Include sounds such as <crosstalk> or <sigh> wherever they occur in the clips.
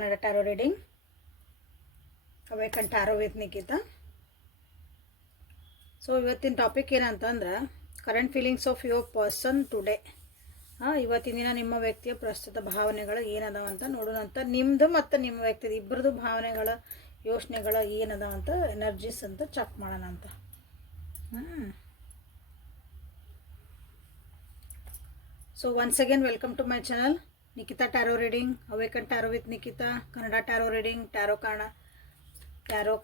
Kannada tarot reading awaken tarot with Nikhita so ಇವತ್ತಿನ topic ಏನಂತಂದ್ರೆ current feelings of your person today ಹಾಂ, ಇವತ್ತಿನ ದಿನ ನಿಮ್ಮ ವ್ಯಕ್ತಿಯ ಪ್ರಸ್ತುತ ಭಾವನೆಗಳು ಏನದಾವ ಅಂತ ನೋಡೋಣಂತ ನಿಮ್ಮದು ಮತ್ತು ನಿಮ್ಮ ವ್ಯಕ್ತಿದ ಇಬ್ಬರದು ಭಾವನೆಗಳ ಯೋಚನೆಗಳು ಏನದಾವ ಅಂತ ಎನರ್ಜೀಸ್ ಅಂತ ಚೆಕ್ ಮಾಡೋಣ ಅಂತ. ಹ್ಞೂ so once again welcome to my channel Nikhita tarot reading, awaken tarot with Nikhita Kannada tarot reading tarot ಕಾಣ tarot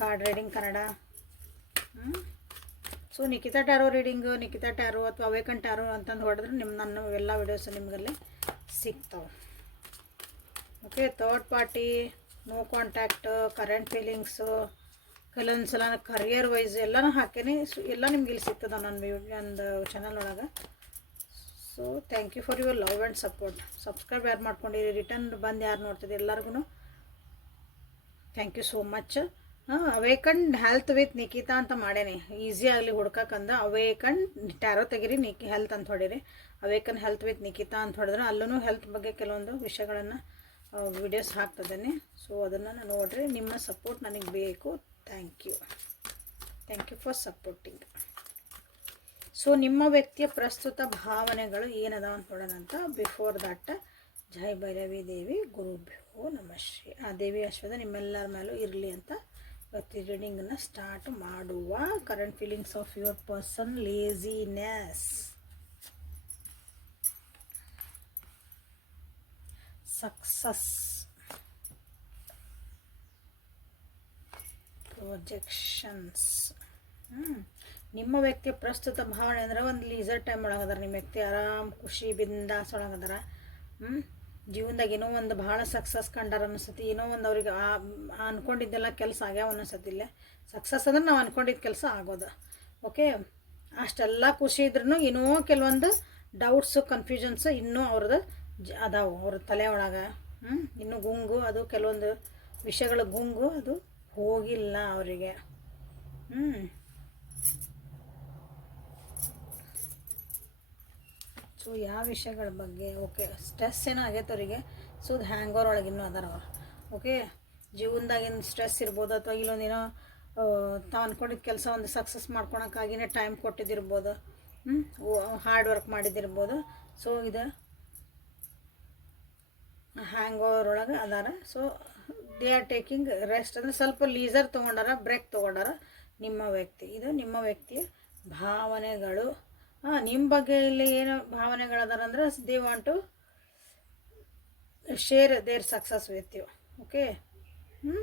card reading Kannada. So Nikhita tarot reading Nikhita tarot ಅಥವಾ ಅವೇಕನ್ ಟ್ಯಾರೋ ಅಂತಂದು ಹೊಡೆದ್ರೆ ನಿಮ್ಮ ನನ್ನ ಎಲ್ಲ ವಿಡಿಯೋಸ್ ನಿಮಗಲ್ಲಿ ಸಿಗ್ತಾವೆ. Okay third party no contact current feelings ಕೆಲವೊಂದು ಸಲ ಕರಿಯರ್ ವೈಸ್ ಎಲ್ಲನೂ ಹಾಕೇನಿ. ಸೊ ಎಲ್ಲ ನಿಮ್ಗೆ ಇಲ್ಲಿ ಸಿಗ್ತದೆ ನನ್ನ ನನ್ನ ಚಾನಲ್ ಒಳಗೆ. So thank you for your love and support subscribe ಯಾರು ಮಾಡ್ಕೊಂಡಿರಿ? ರಿಟರ್ನ್ ಬಂದು ಯಾರು ನೋಡ್ತಿದ್ದೆ ಎಲ್ಲರಿಗೂ thank you so much awakened health with Nikhita ಅಂತ ಮಾಡೇನಿ. ಈಸಿ ಆಗಲಿ ಹುಡ್ಕಕ್ಕಂದ ಅವೇಕಂಡ್ ಟ್ಯಾರೋ ತೆಗಿರಿ ನಿಖಿ ಹೆಲ್ತ್ ಅಂತ ಹೊಡೀರಿ. ಅವೇಕನ್ ಹೆಲ್ತ್ ವಿತ್ ನಿಖಿತಾ ಅಂತ ಹೊಡೆದ್ರೆ. ಅಲ್ಲೂ ಹೆಲ್ತ್ ಬಗ್ಗೆ ಕೆಲವೊಂದು ವಿಷಯಗಳನ್ನು ವಿಡಿಯೋಸ್ ಹಾಕ್ತಿದ್ದೇನೆ. ಸೊ ಅದನ್ನು ನೋಡಿರಿ. ನಿಮ್ಮ ಸಪೋರ್ಟ್ ನನಗೆ ಬೇಕು. Thank you thank you for supporting so ನಿಮ್ಮ ವ್ಯಕ್ತಿಯ ಪ್ರಸ್ತುತ ಭಾವನೆಗಳು ಏನದ ಅಂತ ನೋಡೋಣಂತ ಬಿಫೋರ್ ದಟ್ ಜೈ ಭೈರವಿ ದೇವಿ ಗುರುಭ್ಯೋ ನಮಶ್ರೀ ಆ ದೇವಿ ಅಶ್ವದ ನಿಮ್ಮೆಲ್ಲರ ಮೇಲೂ ಇರಲಿ ಅಂತ ಇವತ್ತು ರೀಡಿಂಗನ್ನು ಸ್ಟಾರ್ಟ್ ಮಾಡುವ current feelings of your person laziness success projections ನಿಮ್ಮ ವ್ಯಕ್ತಿಯ ಪ್ರಸ್ತುತ ಭಾವನೆ ಅಂದ್ರೆ ಒಂದು ಲೀಸರ್ ಟೈಮ್ ಒಳಗದಾರ ನಿಮ್ಮ ವ್ಯಕ್ತಿ ಆರಾಮ್, ಖುಷಿ ಬಿಂದಾಸ್ ಒಳಗದಾರ ಹ್ಞೂ ಜೀವನದಾಗ ಏನೋ ಒಂದು ಭಾಳ ಸಕ್ಸಸ್ ಕಂಡಾರ ಅನಿಸ್ತತಿ. ಏನೋ ಒಂದು ಅವ್ರಿಗೆ ಆ, ಅನ್ಕೊಂಡಿದ್ದೆಲ್ಲ ಕೆಲಸ ಆಗ್ಯಾವ ಅನಿಸ್ತತಿ ಇಲ್ಲೇ. ಸಕ್ಸಸ್ ಅಂದ್ರೆ ನಾವು ಅನ್ಕೊಂಡಿದ್ದ ಕೆಲಸ ಆಗೋದು. ಓಕೆ ಅಷ್ಟೆಲ್ಲ ಖುಷಿ ಇದ್ರೂ ಏನೋ ಕೆಲವೊಂದು ಡೌಟ್ಸು ಕನ್ಫ್ಯೂಷನ್ಸು ಇನ್ನೂ ಅವ್ರದ್ದು ಜ, ಅದಾವು ಅವ್ರ ತಲೆ ಒಳಗೆ. ಹ್ಞೂ ಇನ್ನೂ ಗುಂಗು, ಅದು ಕೆಲವೊಂದು ವಿಷಯಗಳ ಗುಂಗು ಅದು ಹೋಗಿಲ್ಲ ಅವರಿಗೆ. ಹ್ಞೂ ಸೊ ಯಾವ ವಿಷಯಗಳ ಬಗ್ಗೆ? ಓಕೆ ಸ್ಟ್ರೆಸ್ ಏನೋ ಅವರಿಗೆ. ಸೊ ಅದು ಹ್ಯಾಂಗ್ ಓವರ್ ಅದಾರ ಅವ್ರು. ಓಕೆ ಜೀವನದಾಗಿನ ಸ್ಟ್ರೆಸ್ ಇರ್ಬೋದು ಅಥವಾ ಇಲ್ಲೊಂದೇನೋ ತಾವು ಅಂದ್ಕೊಂಡಿದ್ದ ಕೆಲಸ ಒಂದು ಸಕ್ಸಸ್ ಮಾಡ್ಕೊಳಕ್ಕಾಗಿನೇ ಟೈಮ್ ಕೊಟ್ಟಿದ್ದಿರ್ಬೋದು ಹ್ಞೂ ಹಾರ್ಡ್ ವರ್ಕ್ ಮಾಡಿದ್ದಿರ್ಬೋದು ಸೊ ಇದು ಹ್ಯಾಂಗ್ ಓವರ್ ಒಳಗೆ ಅದಾರ. So they are taking rest ಅಂದರೆ ಸ್ವಲ್ಪ ಲೀಸರ್ ತೊಗೊಂಡಾರ ಬ್ರೇಕ್ ತೊಗೊಂಡಾರ ನಿಮ್ಮ ವ್ಯಕ್ತಿ. ಇದು ನಿಮ್ಮ ವ್ಯಕ್ತಿಯ ಭಾವನೆಗಳು. ಹಾಂ ನಿಮ್ಮ ಬಗ್ಗೆ ಇಲ್ಲಿ ಏನು ಭಾವನೆಗಳದಾರಂದ್ರೆ they want to share their success with you okay ಹ್ಞೂ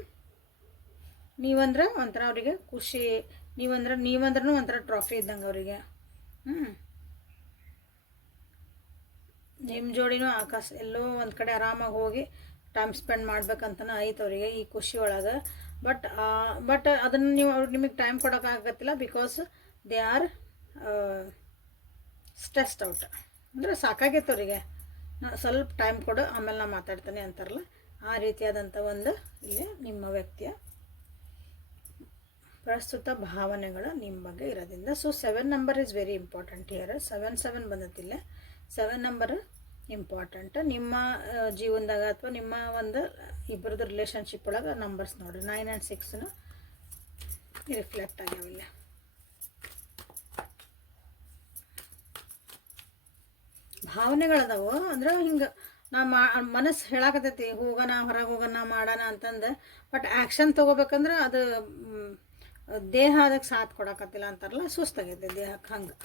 ನೀವಂದ್ರೆ ಒಂಥರ ಅವರಿಗೆ ಖುಷಿ, ನೀವಂದ್ರೆ ನೀವಂದ್ರೂ ಒಂಥರ ಟ್ರಾಫಿ ಇದ್ದಂಗೆ ಅವರಿಗೆ. ಹ್ಞೂ ನಿಮ್ಮ ಜೋಡಿನೂ ಆಕಾಶ, ಎಲ್ಲೋ ಒಂದು ಕಡೆ ಆರಾಮಾಗಿ ಹೋಗಿ ಟೈಮ್ ಸ್ಪೆಂಡ್ ಮಾಡ್ಬೇಕಂತನೂ ಐತೆ ಅವರಿಗೆ ಈ ಖುಷಿ ಒಳಗೆ. ಬಟ್ ಬಟ್ ಅದನ್ನು ನೀವು ಅವ್ರಿಗೆ ನಿಮಗೆ time ಕೊಡೋಕ್ಕಾಗತ್ತಿಲ್ಲ because they are stressed out. ಅಂದರೆ ಸಾಕಾಗೈತೆ ಅವರಿಗೆ. ಸ್ವಲ್ಪ ಟೈಮ್ ಕೊಡು, ಆಮೇಲೆ ನಾನು ಮಾತಾಡ್ತೇನೆ ಅಂತಾರಲ್ಲ, ಆ ರೀತಿಯಾದಂಥ ಒಂದು ಇಲ್ಲಿ ನಿಮ್ಮ ವ್ಯಕ್ತಿಯ ಪ್ರಸ್ತುತ ಭಾವನೆಗಳು ನಿಮ್ಮ ಬಗ್ಗೆ ಇರೋದ್ರಿಂದ. So seven number is very important here seven seven ಬಂದತ್ತಿಲ್ಲ seven number important ನಿಮ್ಮ ಜೀವನದಾಗ ಅಥವಾ ನಿಮ್ಮ ಒಂದು ಇಬ್ಬರದ್ದು ರಿಲೇಷನ್ಶಿಪ್ ಒಳಗೆ ನಂಬರ್ಸ್ ನೋಡಿರಿ. ನೈನ್ ಆ್ಯಂಡ್ ಸಿಕ್ಸ್ನು ರಿಫ್ಲೆಕ್ಟ್ ಆಗ್ಯಾವಿಲ್ಲ ಭಾವನೆಗಳದಾವು. ಅಂದ್ರೆ ಹಿಂಗೆ ನಾ ಮಾ, ಮನಸ್ಸು ಹೇಳಾಕತೈತಿ ಹೋಗೋಣ, ಹೊರಗೆ ಹೋಗೋಣ, ಮಾಡೋಣ ಅಂತಂದು. ಬಟ್ ಆ್ಯಕ್ಷನ್ ತೊಗೋಬೇಕಂದ್ರೆ ಅದು ದೇಹ ಅದಕ್ಕೆ ಸಾಥ್ ಕೊಡಕತ್ತಿಲ್ಲ ಅಂತಾರಲ್ಲ, ಸುಸ್ತಾಗೈತೆ ದೇಹಕ್ಕೆ ಹಂಗೆ.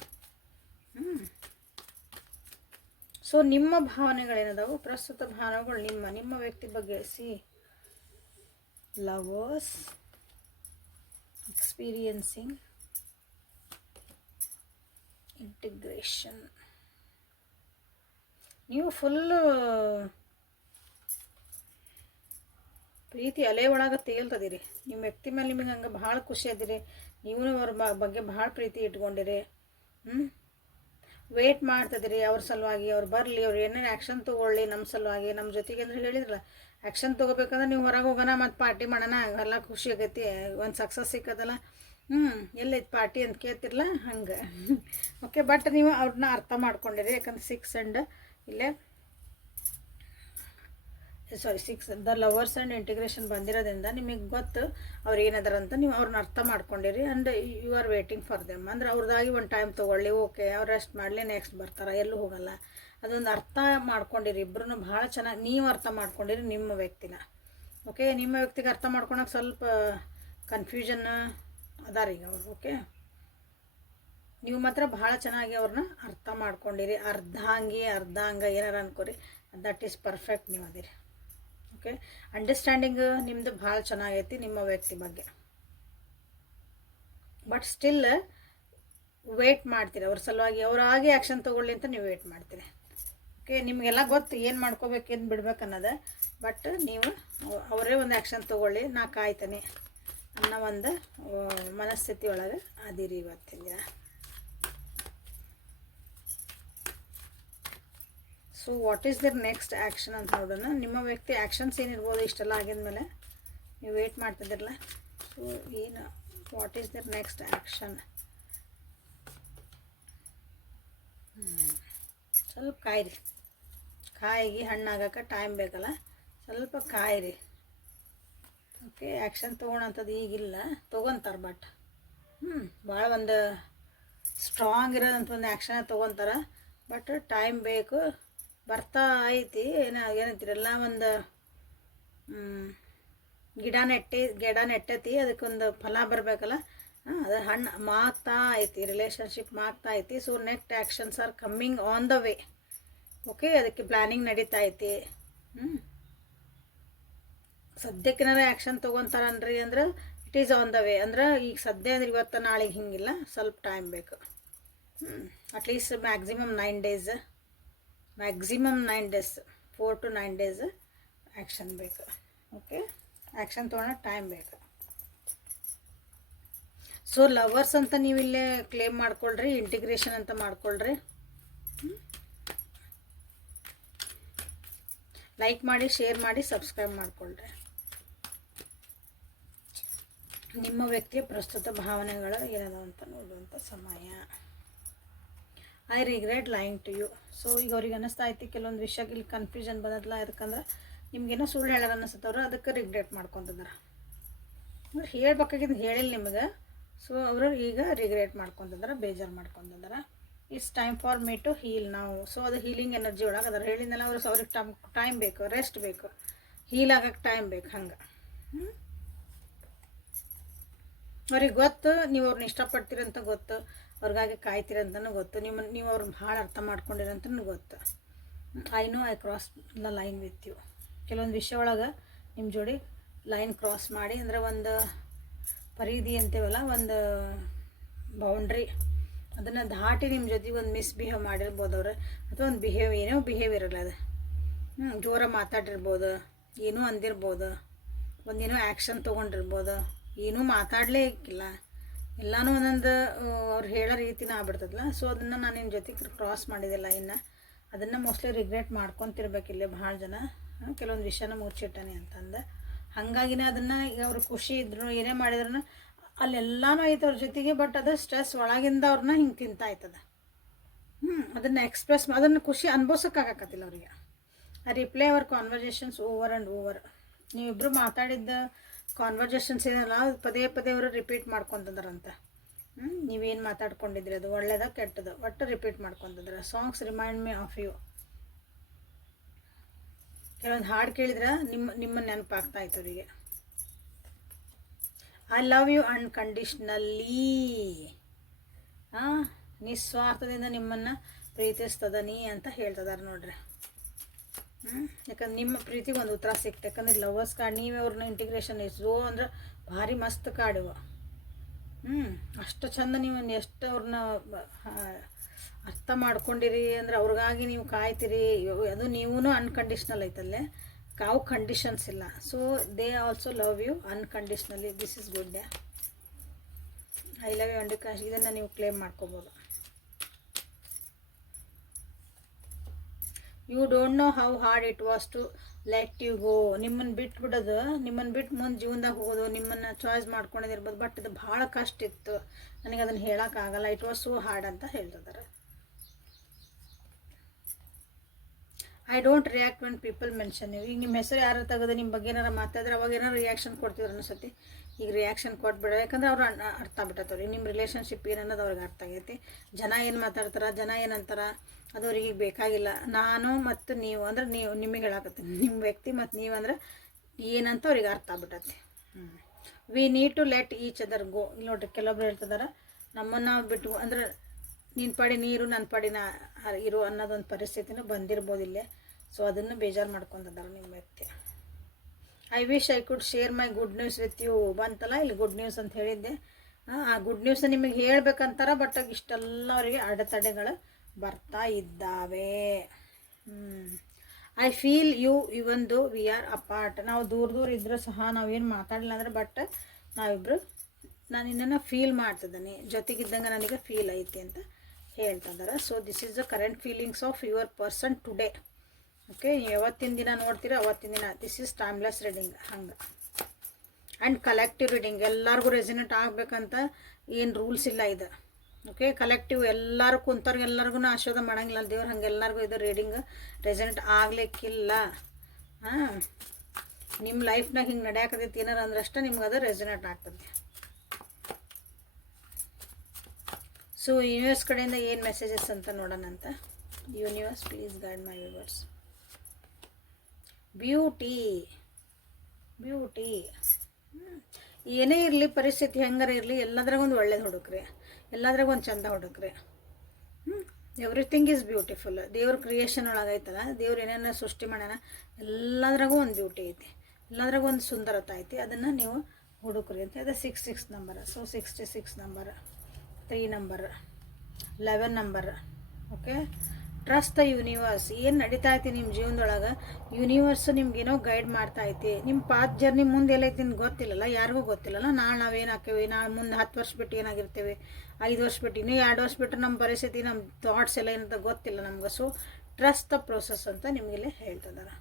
ಸೊ ನಿಮ್ಮ ಭಾವನೆಗಳೇನದಾವು? ಪ್ರಸ್ತುತ ಭಾವನೆಗಳು ನಿಮ್ಮ ನಿಮ್ಮ ವ್ಯಕ್ತಿ ಬಗ್ಗೆ ಸಿ, ಲವರ್ಸ್ ಎಕ್ಸ್ಪೀರಿಯನ್ಸಿಂಗ್ ಇಂಟಿಗ್ರೇಷನ್ ನೀವು ಫುಲ್ಲು ಪ್ರೀತಿ ಅಲೆ ಒಳಗೆ ತೇಲ್ತದಿರಿ. ನಿಮ್ಮ ವ್ಯಕ್ತಿ ಮೇಲೆ ನಿಮಗೆ ಹಂಗೆ ಭಾಳ ಖುಷಿ ಅದಿರಿ ನೀವು ಅವ್ರ ಬಗ್ಗೆ ಭಾಳ ಪ್ರೀತಿ ಇಟ್ಕೊಂಡಿರಿ. ಹ್ಞೂ ವೇಟ್ ಮಾಡ್ತದಿರಿ ಅವ್ರ ಸಲುವಾಗಿ. ಅವ್ರು ಬರಲಿ, ಅವ್ರು ಏನೇನು ಆ್ಯಕ್ಷನ್ ತೊಗೊಳ್ಳಿ ನಮ್ಮ ಸಲುವಾಗಿ. ನಮ್ಮ ಜೊತೆಗೆ ಅಂದ್ರೆ ಹೇಳಿದ್ರಲ್ಲ ಆ್ಯಕ್ಷನ್ ತೊಗೋಬೇಕಂದ್ರೆ ನೀವು ಹೊರಗೆ ಹೋಗೋಣ ಮತ್ತು ಪಾರ್ಟಿ ಮಾಡೋಣ ಎಲ್ಲ ಖುಷಿ ಆಗೈತಿ. ಒಂದು ಸಕ್ಸಸ್ ಸಿಕ್ಕದಲ್ಲ. ಹ್ಞೂ ಎಲ್ಲೈತೆ ಪಾರ್ಟಿ ಅಂತ ಕೇಳ್ತಿರಲ್ಲ ಹಂಗೆ. ಓಕೆ <laughs> ಬಟ್ ನೀವು ಅವ್ರನ್ನ ಅರ್ಥ ಮಾಡ್ಕೊಂಡಿರಿ. ಯಾಕಂದ್ರೆ ಸಿಕ್ಸ್ ಆ್ಯಂಡ್ ಇಲ್ಲೇ? Sorry six the lovers and integration ಬಂದಿರೋದ್ರಿಂದ ನಿಮಗೆ ಗೊತ್ತು ಅವ್ರು ಏನದಾರ ಅಂತ ನೀವು ಅವ್ರನ್ನ ಅರ್ಥ ಮಾಡ್ಕೊಂಡಿರಿ and you are waiting for them ಅಂದ್ರೆ ಅವ್ರದ್ದಾಗಿ ಒಂದು ಟೈಮ್ ತೊಗೊಳ್ಳಿ ಓಕೆ ಅವ್ರು ರೆಸ್ಟ್ ಮಾಡಲಿ ನೆಕ್ಸ್ಟ್ ಬರ್ತಾರೆ, ಎಲ್ಲೂ ಹೋಗಲ್ಲ. ಅದೊಂದು ಅರ್ಥ ಮಾಡ್ಕೊಂಡಿರಿ ಇಬ್ಬರೂ ಭಾಳ ಚೆನ್ನಾಗಿ ನೀವು ಅರ್ಥ ಮಾಡ್ಕೊಂಡಿರಿ ನಿಮ್ಮ ವ್ಯಕ್ತಿನ. ಓಕೆ ನಿಮ್ಮ ವ್ಯಕ್ತಿಗೆ ಅರ್ಥ ಮಾಡ್ಕೊಳಕ್ಕೆ ಸ್ವಲ್ಪ ಕನ್ಫ್ಯೂಷನ್ ಅದಾರೀಗ ಅವ್ರು ಓಕೆ ನೀವು ಮಾತ್ರ ಭಾಳ ಚೆನ್ನಾಗಿ ಅವ್ರನ್ನ ಅರ್ಥ ಮಾಡ್ಕೊಂಡಿರಿ. ಅರ್ಧಾಂಗಿ, ಅರ್ಧಾಂಗ ಏನಾರ ಅನ್ಕೋರಿ. ದಟ್ ಈಸ್ ಪರ್ಫೆಕ್ಟ್ ನೀವು ಅದಿರಿ. ಓಕೆ ಅಂಡರ್ಸ್ಟ್ಯಾಂಡಿಂಗ್ ನಿಮ್ಮದು ಭಾಳ ಚೆನ್ನಾಗೈತಿ ನಿಮ್ಮ ವ್ಯಕ್ತಿ ಬಗ್ಗೆ. ಬಟ್ ಸ್ಟಿಲ್ ವೇಟ್ ಮಾಡ್ತೀರಿ. ಅವ್ರ ಸಲುವಾಗಿ ಅವರಾಗಿ ಆ್ಯಕ್ಷನ್ ತೊಗೊಳ್ಳಿ ಅಂತ ನೀವು ವೇಟ್ ಮಾಡ್ತೀರಿ. ಓಕೆ ನಿಮಗೆಲ್ಲ ಗೊತ್ತು ಏನು ಮಾಡ್ಕೋಬೇಕು, ಏನು ಬಿಡ್ಬೇಕು ಅನ್ನೋದು. ಬಟ್ ನೀವು ಅವರೇ ಒಂದು ಆ್ಯಕ್ಷನ್ ತೊಗೊಳ್ಳಿ. ನಾ ಕಾಯ್ತಾನೆ. ಅನ್ನೋ ಒಂದು ಮನಸ್ಥಿತಿ ಒಳಗೆ ಅದಿರಿ ಇವತ್ತಿನ so what is their next action ಅಂತ ನೋಡೋಣ ನಿಮ್ಮ ವ್ಯಕ್ತಿ ಆ್ಯಕ್ಷನ್ಸ್ ಏನಿರ್ಬೋದು ಇಷ್ಟೆಲ್ಲ ಆಗಿದ್ಮೇಲೆ ನೀವು ವೇಟ್ ಮಾಡ್ತಿದ್ದಿರಲ್ಲ? ಸೊ ಏನು what is their next action ಸ್ವಲ್ಪ ಕಾಯಿರಿ. ಕಾಯಿಗೆ ಹಣ್ಣಾಗಕ್ಕೆ ಟೈಮ್ ಬೇಕಲ್ಲ. ಸ್ವಲ್ಪ ಕಾಯಿರಿ. ಓಕೆ ಆ್ಯಕ್ಷನ್ ತೊಗೊಳಂಥದ್ದು ಈಗಿಲ್ಲ. ತೊಗೊತಾರೆ ಬಟ್ ಹ್ಞೂ ಭಾಳ ಒಂದು ಸ್ಟ್ರಾಂಗ್ ಇರೋದಂಥ ಒಂದು ಆ್ಯಕ್ಷನ್ ತೊಗೊತಾರೆ. ಬಟ್ ಟೈಮ್ ಬೇಕು. ಬರ್ತಾ ಐತಿ, ಏನ ಏನಂತೀರಲ್ಲ ಒಂದು ಗಿಡ ನೆಟ್ಟಿ, ಗಿಡ ನೆಟ್ಟತಿ, ಅದಕ್ಕೊಂದು ಫಲ ಬರಬೇಕಲ್ಲ? ಅದು ಹಣ್ಣು ಮಾಗ್ತಾ ಐತಿ ರಿಲೇಷನ್ಶಿಪ್ ಮಾಗ್ತಾ ಐತಿ. So next actions are coming on the way okay ಅದಕ್ಕೆ ಪ್ಲ್ಯಾನಿಂಗ್ ನಡೀತಾ ಐತಿ. ಹ್ಞೂ ಆಕ್ಷನ್ ಆ್ಯಕ್ಷನ್ ತೊಗೊತಾರನ್ರಿ ಅಂದ್ರೆ it is on the way ಅಂದ್ರೆ, ಈಗ ಸದ್ಯ ಅಂದ್ರೆ ಇವತ್ತು ನಾಳೆಗೆ ಹಿಂಗಿಲ್ಲ, ಸ್ವಲ್ಪ ಟೈಮ್ ಬೇಕು. ಹ್ಞೂ at least maximum nine days maximum nine days four to nine days action ಬೇಕು. ಓಕೆ ಆ್ಯಕ್ಷನ್ ತೊಗೊಳೋ ಟೈಮ್ ಬೇಕು. ಸೊ ಲವರ್ಸ್ ಅಂತ ನೀವು ಇಲ್ಲೇ ಕ್ಲೇಮ್ ಮಾಡ್ಕೊಳ್ರಿ ಇಂಟಿಗ್ರೇಷನ್ ಅಂತ ಮಾಡ್ಕೊಳ್ರಿ. ಲೈಕ್ ಮಾಡಿ ಶೇರ್ ಮಾಡಿ ಸಬ್ಸ್ಕ್ರೈಬ್ ಮಾಡ್ಕೊಳ್ರಿ. ನಿಮ್ಮ ವ್ಯಕ್ತಿಯ ಪ್ರಸ್ತುತ ಭಾವನೆಗಳು ಏನದ ಅಂತ ನೋಡುವಂಥ ಸಮಯ. I regret lying to you so ಈಗ ಅವ್ರಿಗೆ ಅನ್ನಿಸ್ತಾ ಐತಿ, ಕೆಲವೊಂದು ವಿಷಯಕ್ಕೆ ಇಲ್ಲಿ ಕನ್ಫ್ಯೂಷನ್ ಬಂದದ್ಲ, ಯಾಕಂದ್ರೆ ನಿಮ್ಗೇನೋ ಸುಳ್ಳು ಹೇಳೋದು ಅನ್ನಿಸ್ತವ್ರು, ಅದಕ್ಕೆ ರಿಗ್ರೆಟ್ ಮಾಡ್ಕೊತಿದ್ದಾರೆ ಅಂದ್ರೆ ಹೇಳ್ಬೇಕಾಗಿದ್ದು ಹೇಳಿಲ್ಲ ನಿಮಗೆ. ಸೊ ಅವರು ಈಗ ರಿಗ್ರೆಟ್ ಮಾಡ್ಕೊತಿದ್ದಾರೆ ಬೇಜಾರು ಮಾಡ್ಕೊತಿದ್ದಾರೆ it's time for me to heal ನಾವು ಸೊ ಅದು ಹೀಲಿಂಗ್ ಎನರ್ಜಿ ಒಳಗೆ ಹೇಳಿದ್ದೆಲ್ಲ ಹೇಳಿದ್ನಲ್ಲ ಅವ್ರು ಅವ್ರಿಗೆ ಟೈಮ್ ಟೈಮ್ ಬೇಕು ರೆಸ್ಟ್ ಬೇಕು. ಹೀಲ್ ಆಗಕ್ಕೆ ಟೈಮ್ ಬೇಕು, ಹಂಗೆ. ಅವ್ರಿಗೆ ಗೊತ್ತು, ನೀವು ಅವ್ರನ್ನ ಇಷ್ಟಪಡ್ತೀರಂತ ಗೊತ್ತು. ಅವ್ರಿಗಾಗಿ ಕಾಯ್ತೀರಂತನೂ ಗೊತ್ತು. ನಿಮ್ಮ, ನೀವು ಅವ್ರನ್ನ ಭಾಳ ಅರ್ಥ ಮಾಡ್ಕೊಂಡಿರಂತನೂ ಗೊತ್ತು. I know I cross the line with you ಕೆಲವೊಂದು ವಿಷಯ ಒಳಗೆ ನಿಮ್ಮ ಜೋಡಿ ಲೈನ್ ಕ್ರಾಸ್ ಮಾಡಿ, ಅಂದರೆ ಒಂದು ಪರಿಧಿ ಅಂತೀವಲ್ಲ, ಒಂದು ಬೌಂಡ್ರಿ ಅದನ್ನು ದಾಟಿ ನಿಮ್ಮ ಜೊತೆಗೆ ಒಂದು ಮಿಸ್ಬಿಹೇವ್ ಮಾಡಿರ್ಬೋದು ಅವ್ರು. ಅಥವಾ ಒಂದು ಬಿಹೇವ್ ಏನೋ ಬಿಹೇವ್ ಇರಲ್ಲ ಅದು. ಹ್ಞೂ ಜೋರ ಮಾತಾಡಿರ್ಬೋದು, ಏನೂ ಅಂದಿರ್ಬೋದು ಒಂದೇನೋ ಆ್ಯಕ್ಷನ್ ತೊಗೊಂಡಿರ್ಬೋದು, ಏನೂ ಮಾತಾಡಲೇ ಇಲ್ಲ ಎಲ್ಲನೂ ಒಂದೊಂದು ಅವ್ರು ಹೇಳೋ ರೀತಿನ ಆಗ್ಬಿಡ್ತದಲ್ಲ? ಸೊ ಅದನ್ನು ನಾನು ನಿಮ್ಮ ಜೊತೆಗೆ ಕ್ರಾಸ್ ಮಾಡಿದ್ದಿಲ್ಲ ಇನ್ನು ಅದನ್ನು ಮೋಸ್ಟ್ಲಿ ರಿಗ್ರೆಟ್ ಮಾಡ್ಕೊತಿರ್ಬೇಕಿಲ್ಲ ಭಾಳ ಜನ. ಕೆಲವೊಂದು ವಿಷಯನ ಮುಚ್ಚಿಟ್ಟನೆ ಅಂತಂದು. ಹಾಗಾಗಿನೇ ಅದನ್ನು ಈಗ ಅವ್ರು ಖುಷಿ ಇದ್ರು, ಏನೇ ಮಾಡಿದ್ರು ಅಲ್ಲೆಲ್ಲನೂ ಐತೆ ಅವ್ರ ಜೊತೆಗೆ ಬಟ್ ಅದು ಸ್ಟ್ರೆಸ್ ಒಳಗಿಂದ ಅವ್ರನ್ನ ಹಿಂಗೆ ತಿಂತಾ ಆಯ್ತದ ಹ್ಞೂ ಅದನ್ನು ಎಕ್ಸ್ಪ್ರೆಸ್ ಅದನ್ನು ಖುಷಿ ಅನುಭವಿಸೋಕ್ಕಾಗತ್ತಿಲ್ಲ ಅವ್ರಿಗೆ. ಆ reply our conversations over and over ನೀವಿಬ್ಬರು ಮಾತಾಡಿದ್ದ ಕಾನ್ವರ್ಜೇಷನ್ಸ್ ಏನಲ್ಲ ಪದೇ ಪದೇ ಅವರು ರಿಪೀಟ್ ಮಾಡ್ಕೊತಂದ್ರಂತೆ ಹ್ಞೂ ನೀವೇನು ಮಾತಾಡ್ಕೊಂಡಿದ್ರಿ? ಅದು ಒಳ್ಳೇದ ಕೆಟ್ಟದ? ಒಟ್ಟು repeat ಮಾಡ್ಕೊತಂದ್ರೆ songs remind me of you ಕೆಲವೊಂದು ಹಾಡು ಕೇಳಿದ್ರೆ ನಿಮ್ಮ ನಿಮ್ಮ ನೆನಪಾಗ್ತಾ ಇತ್ತು ಅವರಿಗೆ. ಐ ಲವ್ ಯು ಅನ್ಕಂಡೀಷ್ನಲ್ಲಿ ಹಾಂ ನಿಸ್ವಾರ್ಥದಿಂದ ನಿಮ್ಮನ್ನು ಪ್ರೀತಿಸ್ತದ ನೀ ಅಂತ ಹೇಳ್ತದಾರೆ ನೋಡ್ರಿ. ಯಾಕಂದ್ರೆ ನಿಮ್ಮ ಪ್ರೀತಿಗೆ ಒಂದು ಉತ್ತರ ಸಿಕ್ತು ಯಾಕಂದ್ರೆ ಲವರ್ಸ್ ಕಾರ್ಡ್ ನೀವೇ ಅವ್ರನ್ನ ಇಂಟಿಗ್ರೇಷನ್ ಇಸೋ ಅಂದ್ರೆ ಭಾರಿ ಮಸ್ತ್ ಕಾರ್ಡ್ ಇವ. ಹ್ಞೂ ಅಷ್ಟು ಚಂದ ನೀವು ಎಷ್ಟು ಅವ್ರನ್ನ ಅರ್ಥ ಮಾಡ್ಕೊಂಡಿರಿ ಅಂದ್ರೆ ಅವ್ರಿಗಾಗಿ ನೀವು ಕಾಯ್ತೀರಿ. ಅದು ನೀವೂ ಅನ್ಕಂಡೀಷ್ನಲ್ ಐತಲ್ಲೇ. ಕಾವು ಕಂಡೀಷನ್ಸ್ ಇಲ್ಲ. So they also love you unconditionally this is good I love you ಅಂಡಿಕಾಶ್ ಇದನ್ನು ನೀವು ಕ್ಲೇಮ್ ಮಾಡ್ಕೋಬೋದು. You don't know how hard it was to let you go ನಿಮ್ಮನ್ನು ಬಿಟ್ಟು ಬಿಡೋದು ನಿಮ್ಮನ್ನು ಬಿಟ್ಟು ಮುಂದೆ ಜೀವನದಾಗ ಹೋಗೋದು, ನಿಮ್ಮನ್ನು ಚಾಯ್ಸ್ ಮಾಡ್ಕೊಂಡಿರ್ಬೋದು ಬಟ್ ಇದು ಭಾಳ ಕಷ್ಟ ಇತ್ತು. ನನಗೆ ಅದನ್ನು ಹೇಳೋಕ್ಕಾಗಲ್ಲ ಇಟ್ ವಾಸ್ ಸೋ ಹಾರ್ಡ್ ಅಂತ ಹೇಳ್ತಿದ್ದಾರೆ. I don't react when people mention ನೀವು ಈಗ ನಿಮ್ಮ ಹೆಸರು ಯಾರು ತೆಗೆದು ನಿಮ್ಮ ಬಗ್ಗೆ ಏನಾರು ಮಾತಾಡಿದ್ರೆ ಅವಾಗ ಏನಾರು ರಿಯಾಕ್ಷನ್ ಕೊಡ್ತಿದ್ರು ಅನಿಸತಿ ಈಗ ರಿಯಾಕ್ಷನ್ ಕೊಟ್ಬಿಡ ಯಾಕಂದ್ರೆ ಅವ್ರು ಅರ್ಥ ಬಿಟ್ಟತ್ತವ್ರಿ ನಿಮ್ಮ ರಿಲೇಷನ್ಶಿಪ್ ಏನನ್ನೋದು ಅವ್ರಿಗೆ ಅರ್ಥ ಆಗೈತಿ. ಜನ ಏನು ಮಾತಾಡ್ತಾರೆ, ಜನ ಏನಂತಾರ, ಅದು ಅವ್ರಿಗೆ ಈಗ ಬೇಕಾಗಿಲ್ಲ. ನಾನು ಮತ್ತು ನೀವು ಅಂದ್ರೆ ನೀವು, ನಿಮಗೆ ಹೇಳಕತ್ತೀನಿ. ನಿಮ್ಮ ವ್ಯಕ್ತಿ ಮತ್ತು ನೀವು ಅಂದ್ರೆ ಏನಂತ ಅವ್ರಿಗೆ ಅರ್ಥ ಆಗ್ಬಿಟ್ಟತಿ. We need to let each other go ನೋಡ್ರಿ, ಕೆಲವೊಬ್ರು ಹೇಳ್ತಿದಾರೆ, ನಮ್ಮನ್ನು ಬಿಟ್ಟು ಅಂದ್ರೆ ನಿನ್ನ ಪಾಡಿ ನೀರು ನನ್ನ ಪಾಡಿ ನಾ ಹ- ಇರು ಅನ್ನೋದೊಂದು ಪರಿಸ್ಥಿತಿನೂ ಬಂದಿರ್ಬೋದು ಇಲ್ಲೇ ಸೊ ಅದನ್ನು ಬೇಜಾರು ಮಾಡ್ಕೊತಿದ್ದಾರೆ ನಿಮ್ಮ ವ್ಯಕ್ತಿ. I wish I could share my good news with you ಬಂತಲ್ಲ? ಇಲ್ಲಿ ಗುಡ್ ನ್ಯೂಸ್ ಅಂತ ಹೇಳಿದ್ದೆ. ಆ, ಗುಡ್ ನ್ಯೂಸ್ ನಿಮಗೆ ಹೇಳ್ಬೇಕಂತಾರ ಬಟ್ ಇಷ್ಟೆಲ್ಲ ಅವರಿಗೆ ಅಡೆತಡೆಗಳು ಬರ್ತಾ ಇದ್ದಾವೆ. ಐ ಫೀಲ್ ಯು ಇವೊಂದು ವಿ ಆರ್ ಅಪಾರ್ಟ್ ನಾವು ದೂರ ದೂರ ಇದ್ರೂ ಸಹ ನಾವೇನು ಮಾತಾಡಲಿಲ್ಲ ಅಂದರೆ ಬಟ್ ನಾವಿಬ್ಬರು ನಾನು ಇನ್ನನ್ನು ಫೀಲ್ ಮಾಡ್ತಿದ್ದೀನಿ. ಜೊತೆಗಿದ್ದಂಗೆ ನನಗೆ ಫೀಲ್ ಐತಿ ಅಂತ ಹೇಳ್ತಾ so this is the current feelings of your person today okay ಯಾವತ್ತಿನ ದಿನ ನೋಡ್ತೀರಾ? ಅವತ್ತಿನ ದಿನ. ದಿಸ್ ಇಸ್ ಟೈಮ್ಲೆಸ್ ರೀಡಿಂಗ್ ಹಂಗೆ. ಆ್ಯಂಡ್ ಕಲೆಕ್ಟಿವ್ ರೀಡಿಂಗ್ ಎಲ್ಲರಿಗೂ ರೆಸಿನೆಂಟ್ ಆಗಬೇಕಂತ ಏನು ರೂಲ್ಸ್ ಇಲ್ಲ ಇದು. ಓಕೆ ಕಲೆಕ್ಟಿವ್ ಎಲ್ಲರೂ ಕುಂತವ್ರಿಗೆ ಎಲ್ಲರಿಗೂ ಆಶೀರ್ವಾದ ಮಾಡಂಗಿಲ್ಲ ದೇವ್ರು ಹಂಗೆ ಎಲ್ಲರಿಗೂ ಇದು ರೀಡಿಂಗ್ ರೆಸಿನೆಂಟ್ ಆಗಲಿಕ್ಕಿಲ್ಲ. ಹಾಂ. ನಿಮ್ಮ ಲೈಫ್ನಾಗ ಹಿಂಗೆ ನಡೆಯಾಕತೈತಿ ಏನಾರು ಅಂದ್ರೆ ಅಷ್ಟೇ ನಿಮ್ಗೆ ಅದು ರೆಸಿನೆಂಟ್ ಆಗ್ತದೆ. ಸೊ ಯೂನಿವರ್ಸ್ ಕಡೆಯಿಂದ ಏನು ಮೆಸೇಜಸ್ ಅಂತ ನೋಡೋಣ ಅಂತ universe please guide my universe beauty. Beauty. ಏನೇ ಇರಲಿ ಪರಿಸ್ಥಿತಿ ಹೆಂಗಾರ ಇರಲಿ, ಎಲ್ಲದ್ರಾಗ ಒಂದು ಒಳ್ಳೇದು ಹುಡುಕ್ರಿ. ಎಲ್ಲದ್ರಾಗ ಒಂದು ಚಂದ ಹುಡುಕ್ರಿ. ಎವ್ರಿಥಿಂಗ್ ಈಸ್ ಬ್ಯೂಟಿಫುಲ್ ದೇವ್ರ ಕ್ರಿಯೇಷನ್ ಒಳಗೈತಲ್ಲ ದೇವ್ರು ಏನೇನು ಸೃಷ್ಟಿ ಮಾಡ್ಯಾನ, ಎಲ್ಲದ್ರಾಗೂ ಒಂದು ಬ್ಯೂಟಿ ಐತಿ. ಎಲ್ಲದ್ರಾಗೂ ಒಂದು ಸುಂದರತೆ ಐತಿ. ಅದನ್ನು ನೀವು ಹುಡುಕ್ರಿ ಅಂತ ಅದು six six number so sixty six number three number eleven number okay trust the universe ಏನು ನಡೀತಾ ಐತಿ ನಿಮ್ಮ ಜೀವನದೊಳಗೆ? ಯೂನಿವರ್ಸ್ ನಿಮ್ಗೇನೋ ಗೈಡ್ ಮಾಡ್ತಾ ಐತಿ. ನಿಮ್ಮ ಪಾತ್ ಜರ್ನಿ ಮುಂದೆ ಎಲ್ಲೈತಿ ಅಂತ ಗೊತ್ತಿಲ್ಲಲ್ಲ, ಯಾರಿಗೂ ಗೊತ್ತಿಲ್ಲಲ್ಲ. ನಾಳೆ ನಾವೇನು ಹಾಕೇವಿ ನಾಳೆ ಮುಂದೆ ಹತ್ತು ವರ್ಷ ಬಿಟ್ಟು ಏನಾಗಿರ್ತೇವೆ? ಐದು ವರ್ಷ ಬಿಟ್ಟು, ಇನ್ನೂ ಎರಡು ವರ್ಷ ಬಿಟ್ಟು ನಮ್ಮ ಪರಿಸ್ಥಿತಿ ನಮ್ಮ ಥಾಟ್ಸ್ ಎಲ್ಲ ಏನಂತ ಗೊತ್ತಿಲ್ಲ ನಮ್ಗೆ. ಸೊ ಟ್ರಸ್ಟ್ ದ ಪ್ರೋಸೆಸ್ ಅಂತ ನಿಮಗಿಲ್ಲಿ ಹೇಳ್ತಿದ್ದಾರೆ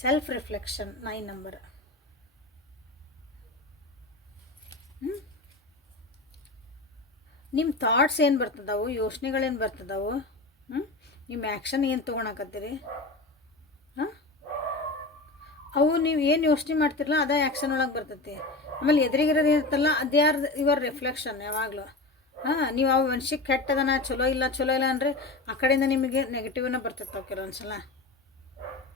ಸೆಲ್ಫ್ ರಿಫ್ಲೆಕ್ಷನ್ ನೈನ್ ನಂಬರ್ ನಿಮ್ಮ ಥಾಟ್ಸ್ ಏನು ಬರ್ತದವು? ಯೋಚನೆಗಳೇನು ಬರ್ತದವು? ಹ್ಞೂ ನಿಮ್ಮ ಆ್ಯಕ್ಷನ್ ಏನು ತೊಗೊಳಕತ್ತೀರಿ ಹಾಂ? ಅವು ನೀವು ಏನು ಯೋಚನೆ ಮಾಡ್ತಿರಲ್ಲ ಅದೇ ಆ್ಯಕ್ಷನ್ ಒಳಗೆ ಬರ್ತೈತಿ. ಆಮೇಲೆ ಎದುರಿಗಿರೋದು ಇರುತ್ತಲ್ಲ ಅದು ಯಾರು, ಇವರ್ ರಿಫ್ಲೆಕ್ಷನ್ ಯಾವಾಗಲೂ. ಹಾಂ, ನೀವು ಅವು ಮನ್ಸಿಗೆ ಕೆಟ್ಟದನ, ಚಲೋ ಇಲ್ಲ ಚಲೋ ಇಲ್ಲ ಅಂದರೆ ಆ ಕಡೆಯಿಂದ ನಿಮಗೆ ನೆಗೆಟಿವ್ನ ಬರ್ತೈತೆ ಕೆಲವೊಂದ್ಸಲ.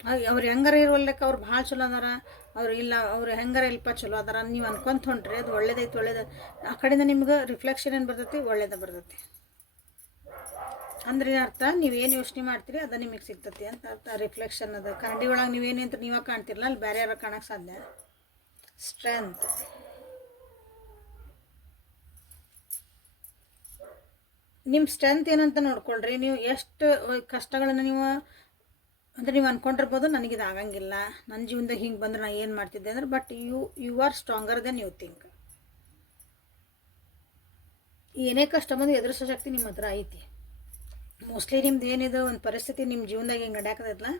ಅವ್ರು ಹೆಂಗಾರ ಇರುವಲ್ಲಕ್ಕೆ ಅವ್ರು ಭಾಳ ಚಲೋ ಅದಾರ. ಅವ್ರು ಇಲ್ಲ, ಅವ್ರು ಹೆಂಗಾರ ಇಲ್ಪ ಚಲೋ ಅದಾರ ನೀವು ಅನ್ಕೊಂತ ಹೊಂಟ್ರಿ ಅದು ಒಳ್ಳೇದೈತಿ ಒಳ್ಳೇದು. ಆ ಕಡೆಯಿಂದ ನಿಮ್ಗೆ ರಿಫ್ಲೆಕ್ಷನ್ ಏನು ಬರ್ತೈತಿ? ಒಳ್ಳೇದ ಬರ್ತೈತಿ. ಅಂದ್ರೆ ಅರ್ಥ ನೀವೇನು ಯೋಚನೆ ಮಾಡ್ತೀರಿ ಅದು ನಿಮಗೆ ಸಿಗ್ತೈತಿ ಅಂತ ಅರ್ಥ. ರಿಫ್ಲೆಕ್ಷನ್ ಅದು. ಕನ್ನಡಿ ಒಳಗೆ ಅಂತ ನೀವೇ ಕಾಣ್ತಿರಲ್ಲ ಅಲ್ಲಿ ಬೇರೆ ಯಾರು ಕಾಣಕ್ಕೆ ಸಾಧ್ಯ? ಸ್ಟ್ರೆಂತ್ ನಿಮ್ಮ ಸ್ಟ್ರೆಂತ್ ಏನಂತ ನೋಡ್ಕೊಳ್ರಿ. ನೀವು ಎಷ್ಟು ಕಷ್ಟಗಳನ್ನು ನೀವು ಅಂದರೆ ನೀವು ಅಂದ್ಕೊಂಡಿರ್ಬೋದು ನನಗಿದು ಆಗಂಗಿಲ್ಲ. ನನ್ನ ಜೀವನದಾಗ ಹಿಂಗೆ ಬಂದ್ರೆ ನಾನು ಏನು ಮಾಡ್ತಿದ್ದೆ ಅಂದ್ರೆ but you you are stronger than you think ಏನೇ ಕಷ್ಟ ಬಂದು ಎದುರಿಸೋ ಶಕ್ತಿ ನಿಮ್ಮ ಹತ್ರ ಐತಿ. ಮೋಸ್ಟ್ಲಿ ನಿಮ್ದು ಏನಿದೆ, ಒಂದು ಪರಿಸ್ಥಿತಿ ನಿಮ್ಮ ಜೀವನದಾಗ ಹಿಂಗೆ ನಡೆಯಾಕತ್ತಲ್ಲ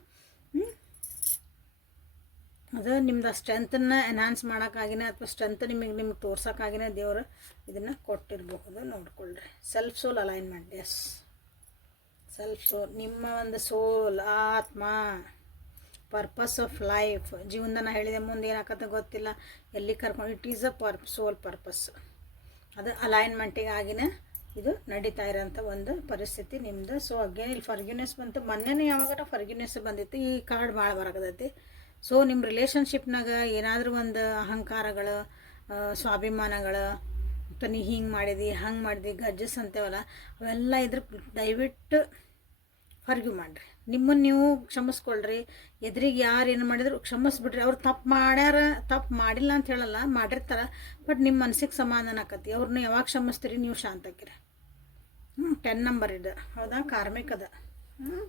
ಹ್ಞೂ ಅದು ನಿಮ್ದು ಸ್ಟ್ರೆಂತನ್ನು ಎನ್ಹಾನ್ಸ್ ಮಾಡೋಕ್ಕಾಗಿನೇ ಅಥವಾ ಸ್ಟ್ರೆಂತ್ ನಿಮಗೆ ನಿಮ್ಗೆ ತೋರ್ಸೋಕ್ಕಾಗಿನೇ ದೇವರು ಇದನ್ನು ಕೊಟ್ಟಿರಬಹುದು ನೋಡ್ಕೊಳ್ರಿ. Self soul alignment is soul ನಿಮ್ಮ ಒಂದು ಸೋಲ್ ಆತ್ಮ ಪರ್ಪಸ್ ಆಫ್ ಲೈಫ್ ಜೀವನದ ಹೇಳಿದೆ, ಮುಂದೆ ಏನಾಗತ್ತೆ ಗೊತ್ತಿಲ್ಲ. ಎಲ್ಲಿ ಕರ್ಕೊಂಡು it is a per soul purpose ಅದು ಅಲೈನ್ಮೆಂಟಿಗೆ ಆಗಿನ ಇದು ನಡೀತಾ ಇರೋಂಥ ಒಂದು ಪರಿಸ್ಥಿತಿ ನಿಮ್ಮದು ಸೊ ಅಗೇನ್ ಇಲ್ಲಿ ಫರ್ಗ್ಯೂನೆಸ್ ಬಂತು. ಮೊನ್ನೆನೇ ಯಾವಾಗಾರ ಫರ್ಗ್ಯೂನೆಸ್ ಬಂದಿತ್ತು. ಈ ಕಾರ್ಡ್ ಭಾಳ ಬರಕತೈತಿ ಸೊ ನಿಮ್ಮ ರಿಲೇಷನ್ಶಿಪ್ನಾಗ ಏನಾದರೂ ಒಂದು ಅಹಂಕಾರಗಳು ಸ್ವಾಭಿಮಾನಗಳು ತನಿ ಹಿಂಗೆ ಮಾಡಿದಿ, ಹಂಗೆ ಮಾಡಿದಿ, ಗಜ್ಜಸ್ ಅಂತೇವಲ್ಲ, ಅವೆಲ್ಲ ಇದ್ರ ದಯವಿಟ್ಟು ಫರ್ಗ್ಯೂ ಮಾಡಿರಿ. ನಿಮ್ಮನ್ನು ನೀವು ಕ್ಷಮಿಸ್ಕೊಳ್ರಿ. ಎದುರಿಗೆ ಯಾರು ಏನು ಮಾಡಿದ್ರು ಕ್ಷಮಿಸ್ಬಿಡ್ರಿ. ಅವ್ರು ತಪ್ಪು ಮಾಡ್ಯಾರ, ತಪ್ಪು ಮಾಡಿಲ್ಲ ಅಂತ ಹೇಳಲ್ಲ, ಮಾಡಿರ್ತಾರೆ. ಬಟ್ ನಿಮ್ಮ ಮನ್ಸಿಗೆ ಸಮಾಧಾನ ಆಕತಿ ಅವ್ರನ್ನ ಯಾವಾಗ ಕ್ಷಮಿಸ್ತೀರಿ ನೀವು ಶಾಂತಕ್ಕಿರಿ ಹ್ಞೂ ಟೆನ್ ನಂಬರ್ ಇದು. ಹೌದಾ? ಕಾರ್ಮಿಕ ಅದ. ಹ್ಞೂ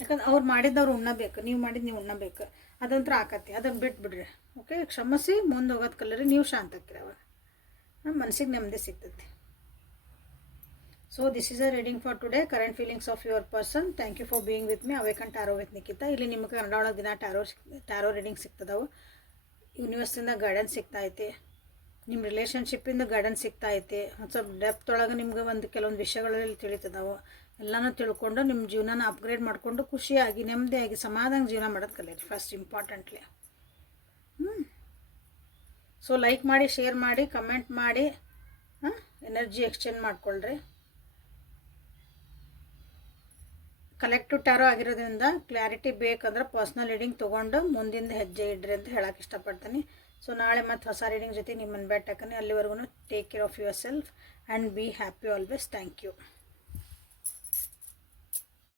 ಯಾಕಂದ್ರೆ ಅವ್ರು ಮಾಡಿದ್ದವ್ರು ಉಣ್ಣಬೇಕು ನೀವು ಮಾಡಿದ್ದು ನೀವು ಉಣ್ಣಬೇಕು ಅದಂತ್ರ ಆಕತಿ ಅದನ್ನು ಬಿಟ್ಬಿಡ್ರಿ. ಓಕೆ ಕ್ಷಮಿಸಿ, ಮುಂದೆ ಹೋಗೋದು ಕಲ್ಲರಿ, ನೀವು ಶಾಂತಕ್ಕಿರಿ ಅವಾಗ. ಮನಸ್ಸಿಗೆ ನೆಮ್ಮದಿ ಸಿಗ್ತೈತಿ. So this is a reading for today current feelings of your person thank you for being with me awaken tarot with Nikhita ಇಲ್ಲಿ ನಿಮಗೆ ಕನ್ನಡ ಒಳಗೆ ದಿನ ಟ್ಯಾರೋ ಟ್ಯಾರೋ ರೀಡಿಂಗ್ ಸಿಗ್ತದವು ಯೂನಿವರ್ಸಿಂದ ಗೈಡೆನ್ಸ್ ಸಿಗ್ತಾ ಐತಿ ನಿಮ್ಮ ರಿಲೇಷನ್ಶಿಪ್ಪಿಂದ ಗೈಡೆನ್ಸ್ ಸಿಗ್ತಾ ಐತಿ ಒಂದು ಸ್ವಲ್ಪ ಡೆಪ್ತ್ ಒಳಗೆ ನಿಮ್ಗೆ ಒಂದು ಕೆಲವೊಂದು ವಿಷಯಗಳಲ್ಲಿ ತಿಳಿತದವು ಎಲ್ಲನೂ ತಿಳ್ಕೊಂಡು ನಿಮ್ಮ ಜೀವನನ ಅಪ್ಗ್ರೇಡ್ ಮಾಡಿಕೊಂಡು ಖುಷಿಯಾಗಿ ನೆಮ್ಮದಿಯಾಗಿ ಸಮಾಧಾನ ಜೀವನ ಮಾಡೋದು ಕಲೀರಿ ಫಸ್ಟ್ ಇಂಪಾರ್ಟೆಂಟ್ಲಿ ಸೊ ಲೈಕ್ ಮಾಡಿ ಶೇರ್ ಮಾಡಿ ಕಮೆಂಟ್ ಮಾಡಿ ಹಾಂ ಎನರ್ಜಿ ಎಕ್ಸ್ಚೇಂಜ್ ಮಾಡ್ಕೊಳ್ರಿ ಕಲೆಕ್ಟಿವ್ ಟ್ಯಾರೋ ಆಗಿರೋದ್ರಿಂದ ಕ್ಲಾರಿಟಿ ಬೇಕಂದ್ರೆ ಪರ್ಸ್ನಲ್ ರೀಡಿಂಗ್ ತೊಗೊಂಡು ಮುಂದಿಂದ ಹೆಜ್ಜೆ ಇಡ್ರಿ ಅಂತ ಹೇಳಕ್ಕೆ ಇಷ್ಟಪಡ್ತೀನಿ. ಸೊ ನಾಳೆ ಮತ್ತು ಹೊಸ ರೀಡಿಂಗ್ ಜೊತೆ ನಿಮ್ಮನ್ನು ಭೇಟಿ ಹಾಕನಿ. ಅಲ್ಲಿವರೆಗೂ take care of yourself and be happy always thank you